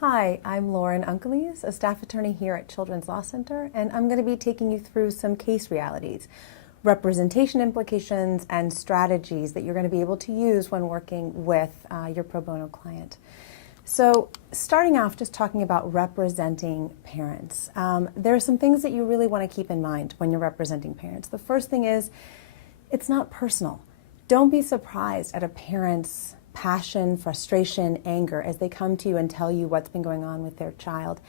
Hi, I'm Lauren Unkeles, a staff attorney here at Children's Law Center, and I'm going to be taking you through some case realities, representation implications, and strategies that you're going to be able to use when working with your pro bono client. So starting off, just talking about representing parents. There are some things that you really want to keep in mind when you're representing parents. The first thing is, it's not personal. Don't be surprised at a parent's passion, frustration, anger as they come to you and tell you what's been going on with their child.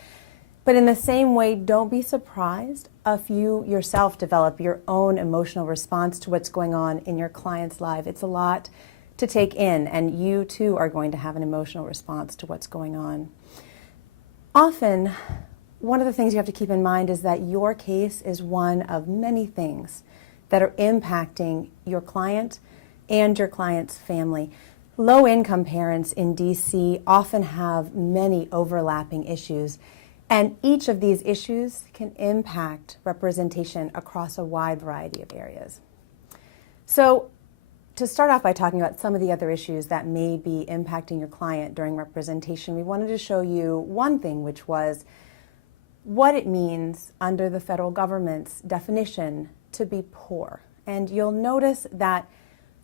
But in the same way, don't be surprised if you yourself develop your own emotional response to what's going on in your client's life. It's a lot to take in, and you too are going to have an emotional response to what's going on. Often, one of the things you have to keep in mind is that your case is one of many things that are impacting your client and your client's family. Low-income parents in DC often have many overlapping issues, and each of these issues can impact representation across a wide variety of areas. So, to start off by talking about some of the other issues that may be impacting your client during representation, we wanted to show you one thing, which was what it means under the federal government's definition to be poor. And you'll notice that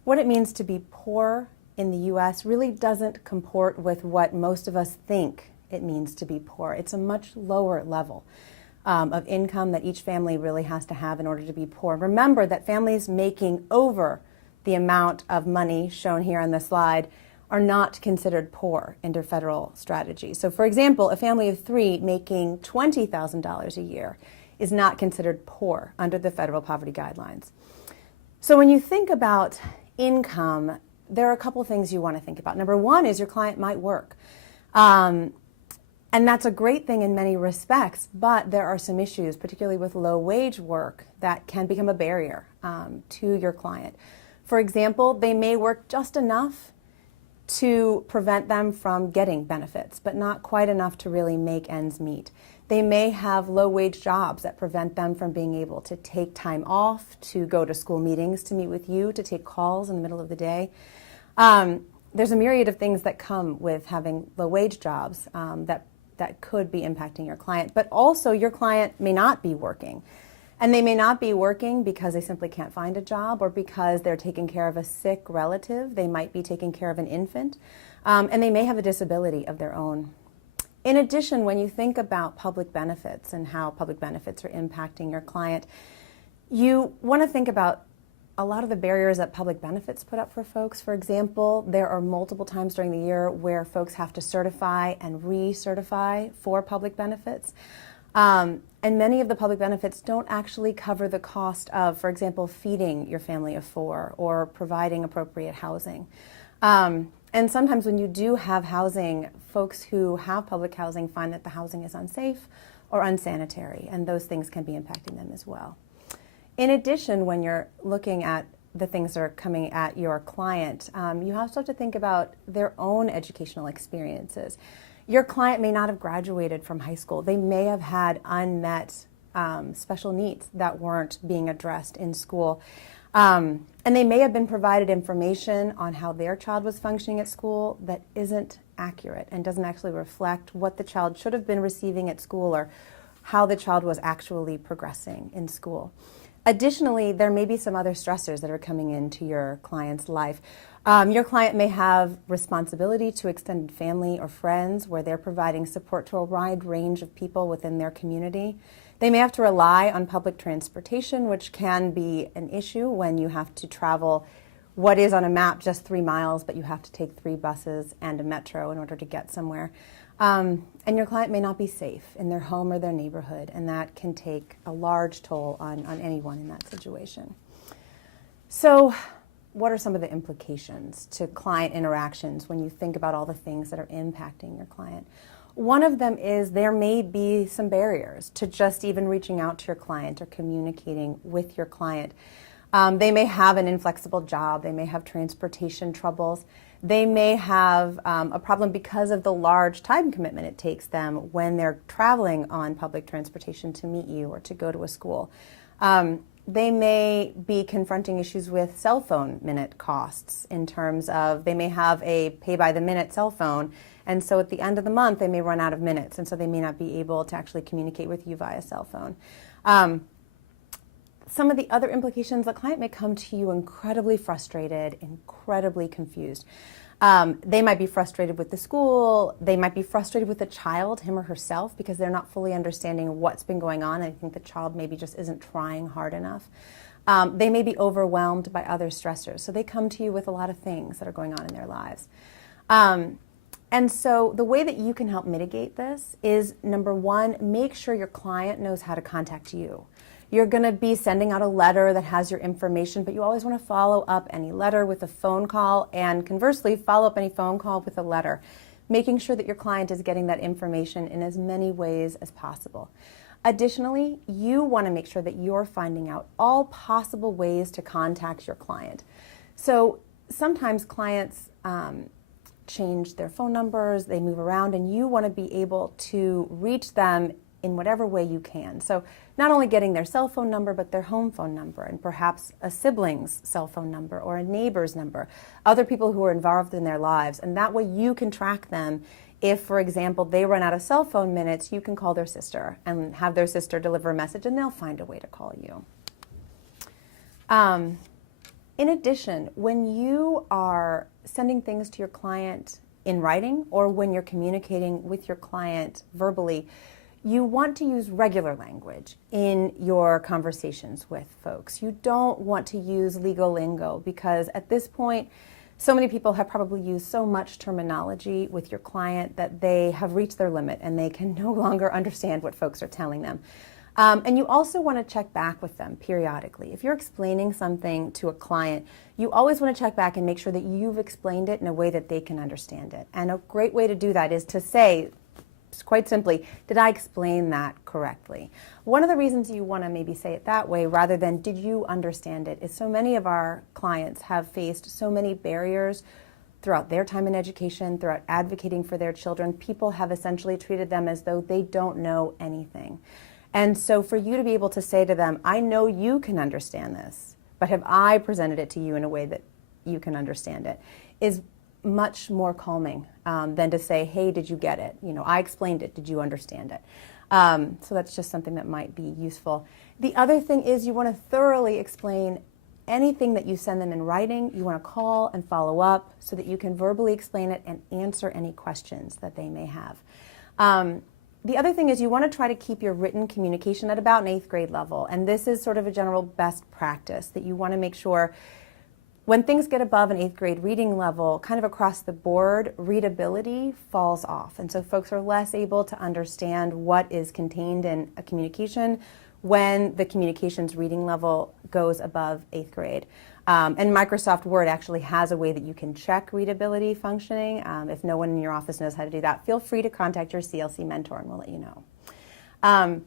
what it means to be poor in the U.S. really doesn't comport with what most of us think it means to be poor. It's a much lower level of income that each family really has to have in order to be poor. Remember that families making over the amount of money shown here on the slide are not considered poor under federal strategy. So for example, a family of three making $20,000 a year is not considered poor under the federal poverty guidelines. So when you think about income, there are a couple of things you want to think about. Number one is your client might work. And that's a great thing in many respects, but there are some issues, particularly with low-wage work, that can become a barrier to your client. For example, they may work just enough to prevent them from getting benefits, but not quite enough to really make ends meet. They may have low-wage jobs that prevent them from being able to take time off, to go to school meetings, to meet with you, to take calls in the middle of the day. There's a myriad of things that come with having low-wage jobs that could be impacting your client. But also, your client may not be working. And they may not be working because they simply can't find a job or because they're taking care of a sick relative. They might be taking care of an infant. And they may have a disability of their own. In addition, when you think about public benefits and how public benefits are impacting your client, you want to think about a lot of the barriers that public benefits put up for folks. For example, there are multiple times during the year where folks have to certify and recertify for public benefits. And many of the public benefits don't actually cover the cost of, for example, feeding your family of four or providing appropriate housing. And sometimes when you do have housing, folks who have public housing find that the housing is unsafe or unsanitary, and those things can be impacting them as well. In addition, when you're looking at the things that are coming at your client, you also have to think about their own educational experiences. Your client may not have graduated from high school. They may have had unmet special needs that weren't being addressed in school. And they may have been provided information on how their child was functioning at school that isn't accurate and doesn't actually reflect what the child should have been receiving at school or how the child was actually progressing in school. Additionally, there may be some other stressors that are coming into your client's life. Your client may have responsibility to extended family or friends where they're providing support to a wide range of people within their community. They may have to rely on public transportation, which can be an issue when you have to travel what is on a map just 3 miles, but you have to take 3 buses and a metro in order to get somewhere. And your client may not be safe in their home or their neighborhood, and that can take a large toll on anyone in that situation. So, what are some of the implications to client interactions when you think about all the things that are impacting your client? One of them is there may be some barriers to just even reaching out to your client or communicating with your client. They may have an inflexible job. They may have transportation troubles. They may have a problem because of the large time commitment it takes them when they're traveling on public transportation to meet you or to go to a school. They may be confronting issues with cell phone minute costs in terms of they may have a pay-by-the-minute cell phone And so at the end of the month, they may run out of minutes, and so they may not be able to actually communicate with you via cell phone. Some of the other implications, the client may come to you incredibly frustrated, incredibly confused. They might be frustrated with the school, they might be frustrated with the child, him or herself, because they're not fully understanding what's been going on. I think the child maybe just isn't trying hard enough. They may be overwhelmed by other stressors, so they come to you with a lot of things that are going on in their lives. And so the way that you can help mitigate this is, number one, make sure your client knows how to contact you. You're going to be sending out a letter that has your information, but you always want to follow up any letter with a phone call, and conversely, follow up any phone call with a letter, making sure that your client is getting that information in as many ways as possible. Additionally, you want to make sure that you're finding out all possible ways to contact your client. So sometimes clients change their phone numbers, they move around, and you want to be able to reach them in whatever way you can. So not only getting their cell phone number, but their home phone number, and perhaps a sibling's cell phone number or a neighbor's number, other people who are involved in their lives. And that way you can track them. If, for example, they run out of cell phone minutes, you can call their sister and have their sister deliver a message, and they'll find a way to call you. In addition, when you are sending things to your client in writing, or when you're communicating with your client verbally, you want to use regular language in your conversations with folks. You don't want to use legal lingo, because at this point, so many people have probably used so much terminology with your client that they have reached their limit and they can no longer understand what folks are telling them. And you also want to check back with them periodically. If you're explaining something to a client, you always want to check back and make sure that you've explained it in a way that they can understand it. And a great way to do that is to say, quite simply, did I explain that correctly? One of the reasons you want to maybe say it that way rather than did you understand it is so many of our clients have faced so many barriers throughout their time in education, throughout advocating for their children. People have essentially treated them as though they don't know anything. And so for you to be able to say to them, I know you can understand this, but have I presented it to you in a way that you can understand it, is much more calming than to say, hey, did you get it? You know, I explained it. Did you understand it? So that's just something that might be useful. The other thing is you want to thoroughly explain anything that you send them in writing. You want to call and follow up so that you can verbally explain it and answer any questions that they may have. The other thing is you want to try to keep your written communication at about an 8th grade level. And this is sort of a general best practice that you want to make sure when things get above an 8th grade reading level, kind of across the board, readability falls off. And so folks are less able to understand what is contained in a communication when the communications reading level goes above 8th grade. And Microsoft Word actually has a way that you can check readability functioning. If no one in your office knows how to do that, feel free to contact your CLC mentor and we'll let you know.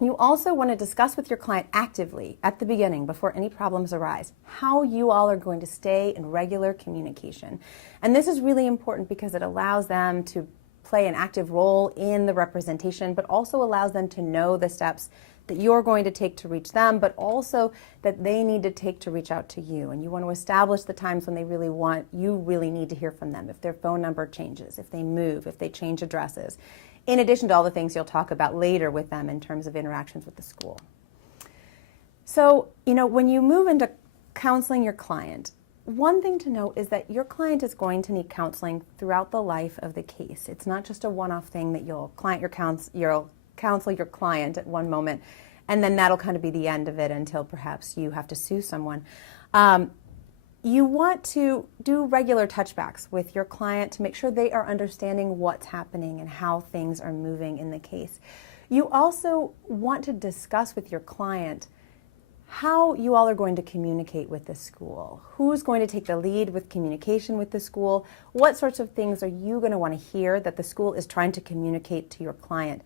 You also want to discuss with your client actively at the beginning, before any problems arise, how you all are going to stay in regular communication. And this is really important because it allows them to play an active role in the representation, but also allows them to know the steps that you're going to take to reach them, but also that they need to take to reach out to you. And you want to establish the times when they really really need to hear from them. If their phone number changes, if they move, if they change addresses, in addition to all the things you'll talk about later with them in terms of interactions with the school. So, you know, when you move into counseling your client, one thing to note is that your client is going to need counseling throughout the life of the case. It's not just a one-off thing that you'll counsel your client at one moment, and then that'll kind of be the end of it until perhaps you have to sue someone. You want to do regular touchbacks with your client to make sure they are understanding what's happening and how things are moving in the case. You also want to discuss with your client how you all are going to communicate with the school. Who's going to take the lead with communication with the school? What sorts of things are you going to want to hear that the school is trying to communicate to your client?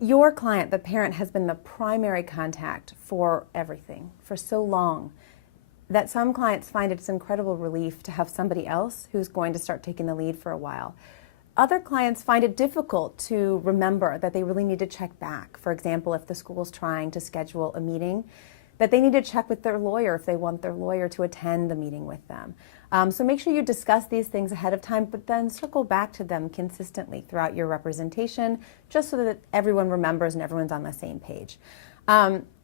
Your client, the parent, has been the primary contact for everything for so long that some clients find it's incredible relief to have somebody else who's going to start taking the lead for a while. Other clients find it difficult to remember that they really need to check back. For example, if the school's trying to schedule a meeting, that they need to check with their lawyer if they want their lawyer to attend the meeting with them. So make sure you discuss these things ahead of time, but then circle back to them consistently throughout your representation, just so that everyone remembers and everyone's on the same page.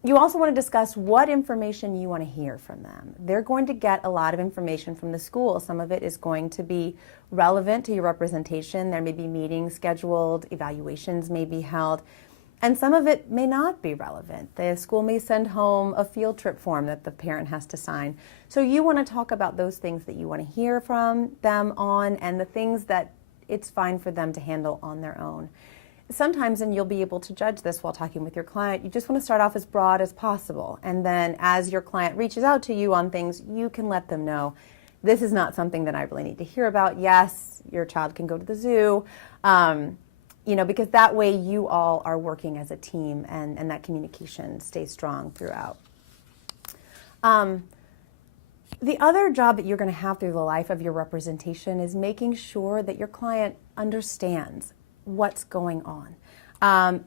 You also want to discuss what information you want to hear from them. They're going to get a lot of information from the school. Some of it is going to be relevant to your representation. There may be meetings scheduled, evaluations may be held, and some of it may not be relevant. The school may send home a field trip form that the parent has to sign. So you want to talk about those things that you want to hear from them on, and the things that it's fine for them to handle on their own. Sometimes, and you'll be able to judge this while talking with your client, you just want to start off as broad as possible. And then as your client reaches out to you on things, you can let them know, this is not something that I really need to hear about. Yes, your child can go to the zoo, because that way you all are working as a team, and that communication stays strong throughout. The other job that you're going to have through the life of your representation is making sure that your client understands what's going on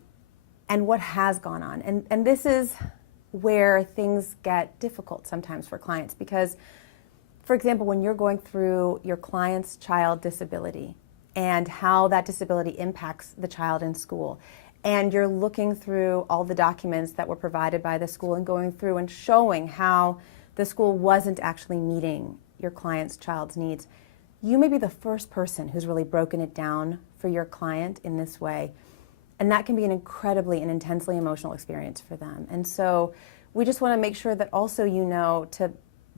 and what has gone on. And this is where things get difficult sometimes for clients because, for example, when you're going through your client's child disability and how that disability impacts the child in school, and you're looking through all the documents that were provided by the school and going through and showing how the school wasn't actually meeting your client's child's needs, you may be the first person who's really broken it down for your client in this way. And that can be an incredibly and intensely emotional experience for them. And so we just want to make sure that also you know to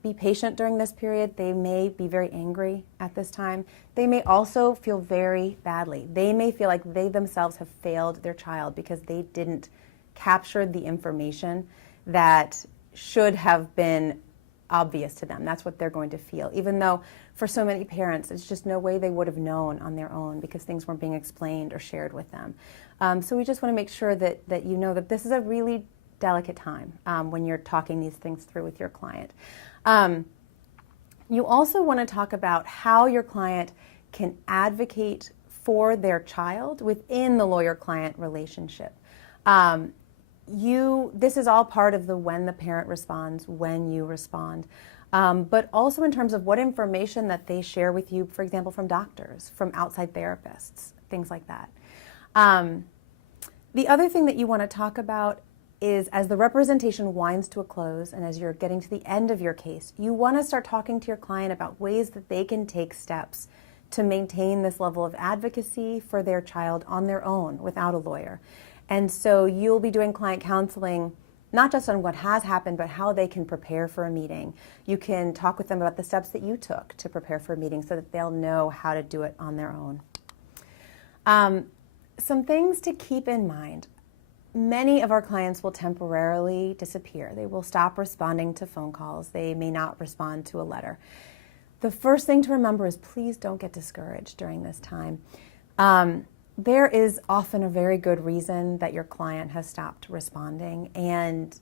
be patient during this period. They may be very angry at this time. They may also feel very badly. They may feel like they themselves have failed their child because they didn't capture the information that should have been obvious to them. That's what they're going to feel, even though for so many parents it's just no way they would have known on their own because things weren't being explained or shared with them. So we just want to make sure that you know that this is a really delicate time when you're talking these things through with your client. You also want to talk about how your client can advocate for their child within the lawyer-client relationship. This is all part of the when the parent responds, when you respond, but also in terms of what information that they share with you, for example, from doctors, from outside therapists, things like that. The other thing that you want to talk about is as the representation winds to a close and as you're getting to the end of your case, you want to start talking to your client about ways that they can take steps to maintain this level of advocacy for their child on their own without a lawyer. And so you'll be doing client counseling, not just on what has happened, but how they can prepare for a meeting. You can talk with them about the steps that you took to prepare for a meeting so that they'll know how to do it on their own. Some things to keep in mind. Many of our clients will temporarily disappear. They will stop responding to phone calls. They may not respond to a letter. The first thing to remember is please don't get discouraged during this time. There is often a very good reason that your client has stopped responding, and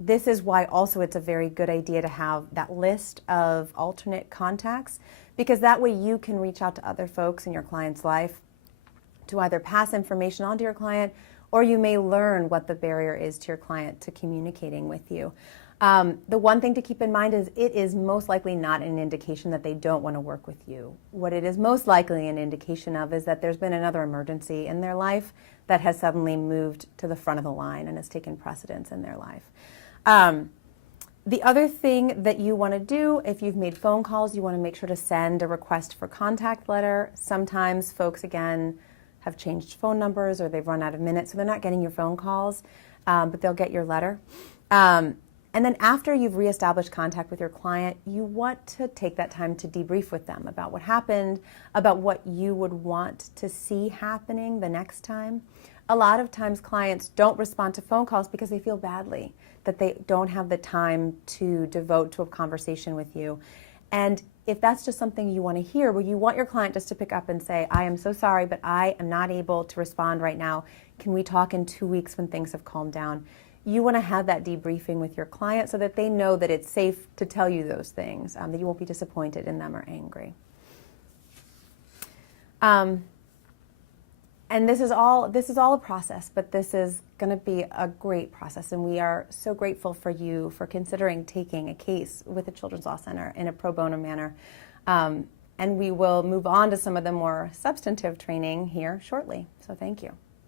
this is why also it's a very good idea to have that list of alternate contacts, because that way you can reach out to other folks in your client's life to either pass information on to your client, or you may learn what the barrier is to your client to communicating with you. The one thing to keep in mind is it is most likely not an indication that they don't want to work with you. What it is most likely an indication of is that there's been another emergency in their life that has suddenly moved to the front of the line and has taken precedence in their life. The other thing that you want to do, if you've made phone calls, you want to make sure to send a request for contact letter. Sometimes folks, again, have changed phone numbers or they've run out of minutes, so they're not getting your phone calls, but they'll get your letter. And then after you've reestablished contact with your client, you want to take that time to debrief with them about what happened, about what you would want to see happening the next time. A lot of times clients don't respond to phone calls because they feel badly, that they don't have the time to devote to a conversation with you. And if that's just something you want to hear, well, you want your client just to pick up and say, I am so sorry, but I am not able to respond right now. Can we talk in 2 weeks when things have calmed down? You want to have that debriefing with your client so that they know that it's safe to tell you those things, that you won't be disappointed in them or angry. The other thing that you want to talk about is how your client can advocate for their child within the lawyer-client relationship. You want to talk about how your client can advocate for their child on their own without a lawyer. And so you'll be doing client counseling, not just on what has happened, but how they can prepare for a meeting. You can talk with them about the steps that you took to prepare for a meeting so that they'll know how to do it on their own. And this is all a process, but this is going to be a great process, and we are so grateful for you for considering taking a case with the Children's Law Center in a pro bono manner. And we will move on to some of the more substantive training here shortly. So thank you.